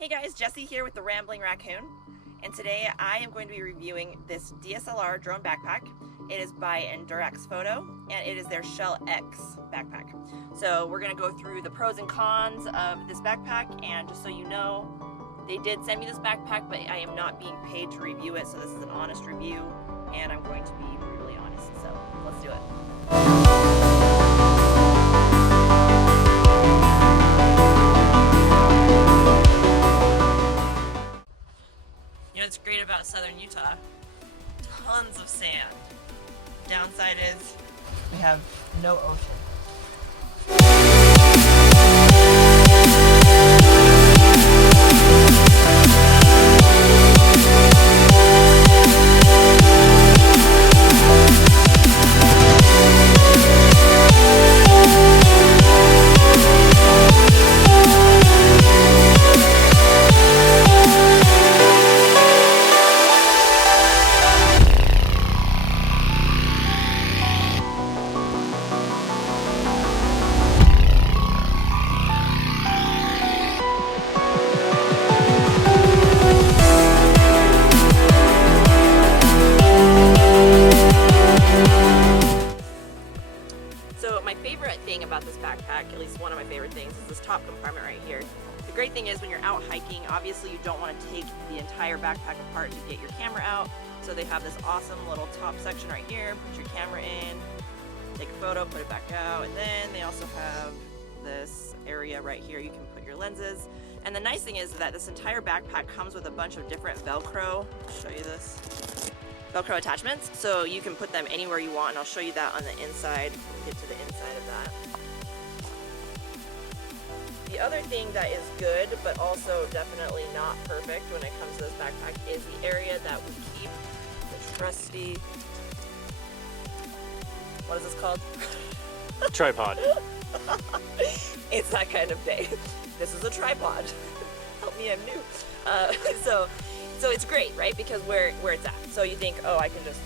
Hey guys, Jessie here with the Rambling Raccoon, and today I am going to be reviewing this DSLR drone backpack. It is by Endurax Photo, and it is their Shell X backpack. So we're going to go through the pros and cons of this backpack, and just so you know, they did send me this backpack, but I am not being paid to review it, so this is an honest review, and I'm going to be brutally honest, so let's do it. You know what's great about southern Utah? Tons of sand. Downside is we have no ocean. So my favorite thing about this backpack, at least one of my favorite things, is this top compartment right here. The great thing is when you're out hiking, obviously you don't want to take the entire backpack apart to get your camera out. So they have this awesome little top section right here. Put your camera in, take a photo, put it back out, and then they also have this area right here you can put your lenses. And the nice thing is that this entire backpack comes with a bunch of different Velcro. I'll show you this. Velcro attachments, so you can put them anywhere you want, and I'll show you that on the inside. We'll get to the inside of that. The other thing that is good, but also definitely not perfect when it comes to this backpack, is the area that we keep the trusty, what is this called? Tripod. It's that kind of day. This is a tripod. Help me, I'm new. So it's great, right? Because where it's at. So you think, oh, I can just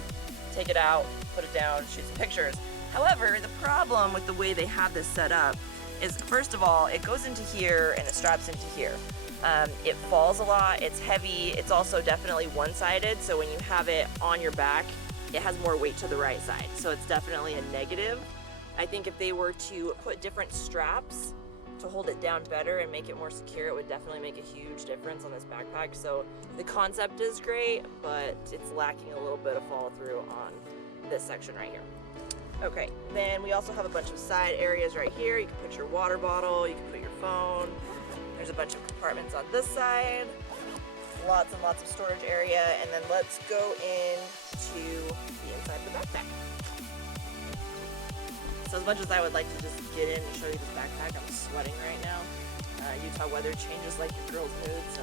take it out, put it down, shoot some pictures. However, the problem with the way they have this set up is, first of all, it goes into here and it straps into here. It falls a lot, it's heavy, it's also definitely one-sided, so when you have it on your back, it has more weight to the right side. So it's definitely a negative. I think if they were to put different straps to hold it down better and make it more secure, it would definitely make a huge difference on this backpack. So the concept is great, but it's lacking a little bit of follow through on this section right here. Okay, then we also have a bunch of side areas right here. You can put your water bottle, you can put your phone. There's a bunch of compartments on this side. Lots and lots of storage area. And then let's go into the inside of the backpack. So as much as I would like to just get in and show you this backpack, I'm sweating right now. Utah weather changes like your girl's mood, so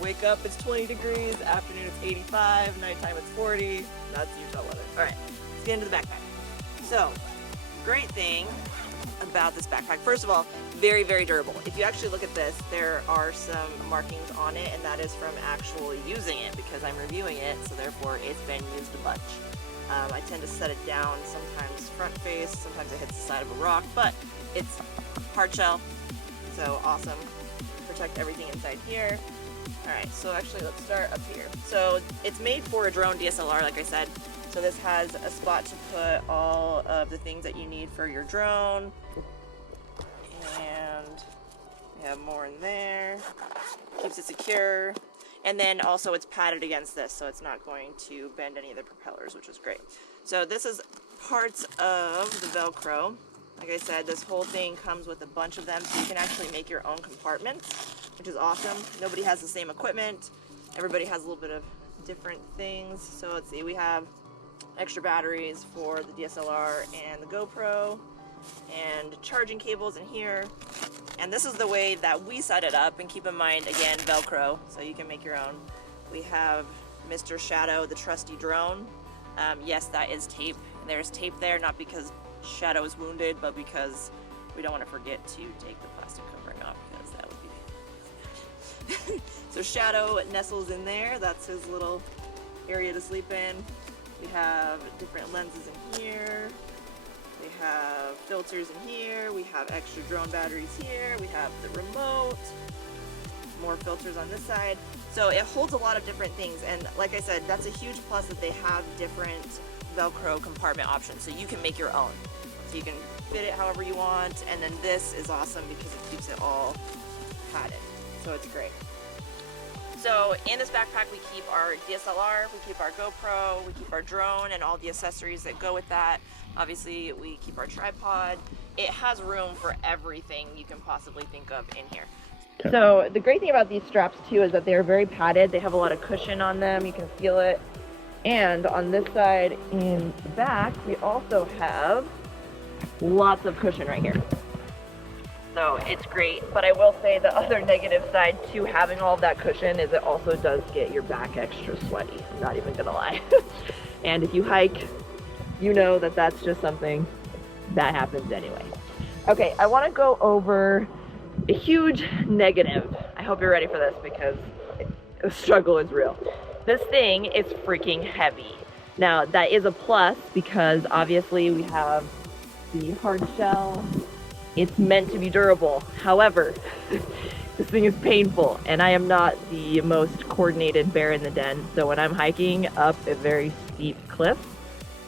wake up, it's 20 degrees, afternoon it's 85, nighttime it's 40. That's Utah weather. All right, let's get into the backpack. So, great thing about this backpack, first of all, very, very durable. If you actually look at this, there are some markings on it, and that is from actually using it, because I'm reviewing it, so therefore it's been used a bunch. I tend to set it down, sometimes front face, sometimes it hits the side of a rock, but it's hard shell, so awesome. Protect everything inside here. Alright, so actually let's start up here. So it's made for a drone DSLR, like I said. So this has a spot to put all of the things that you need for your drone. And we have more in there. Keeps it secure. And then also it's padded against this, so it's not going to bend any of the propellers, which is great. So this is parts of the Velcro. Like I said, this whole thing comes with a bunch of them, so you can actually make your own compartments, which is awesome. Nobody has the same equipment. Everybody has a little bit of different things. So let's see, we have extra batteries for the DSLR and the GoPro, and charging cables in here. And this is the way that we set it up, and keep in mind, again, Velcro, so you can make your own. We have Mr. Shadow, the trusty drone. Yes, that is tape. There's tape there, not because Shadow is wounded, but because we don't want to forget to take the plastic covering off, because that would be So Shadow nestles in there. That's his little area to sleep in. We have different lenses in here. We have filters in here. We have extra drone batteries here. We have the remote. more filters on this side. So it holds a lot of different things, and like I said, that's a huge plus that they have different Velcro compartment options, so you can make your own. So you can fit it however you want, and then this is awesome because it keeps it all padded, so it's great. So in this backpack we keep our DSLR, we keep our GoPro, we keep our drone and all the accessories that go with that. Obviously we keep our tripod. It has room for everything you can possibly think of in here. Okay. So the great thing about these straps too is that they're very padded. They have a lot of cushion on them, you can feel it. And on this side in the back, we also have lots of cushion right here. So it's great, but I will say the other negative side to having all of that cushion is it also does get your back extra sweaty, I'm not even gonna lie. And if you hike, you know that that's just something that happens anyway. Okay, I wanna go over a huge negative. I hope you're ready for this because the struggle is real. This thing is freaking heavy. Now that is a plus because obviously we have the hard shell. It's meant to be durable. However, this thing is painful and I am not the most coordinated bear in the den. So when I'm hiking up a very steep cliff,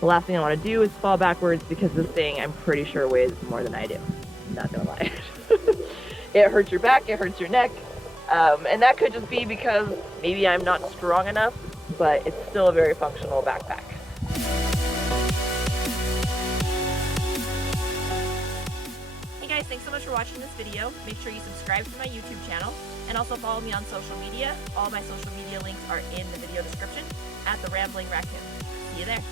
the last thing I want to do is fall backwards because this thing I'm pretty sure weighs more than I do. I'm not gonna lie. It hurts your back, it hurts your neck. And that could just be because maybe I'm not strong enough, but it's still a very functional backpack. Hey guys, thanks so much for watching this video. Make sure you subscribe to my YouTube channel and also follow me on social media. All my social media links are in the video description at The Rambling Raccoon. See you there.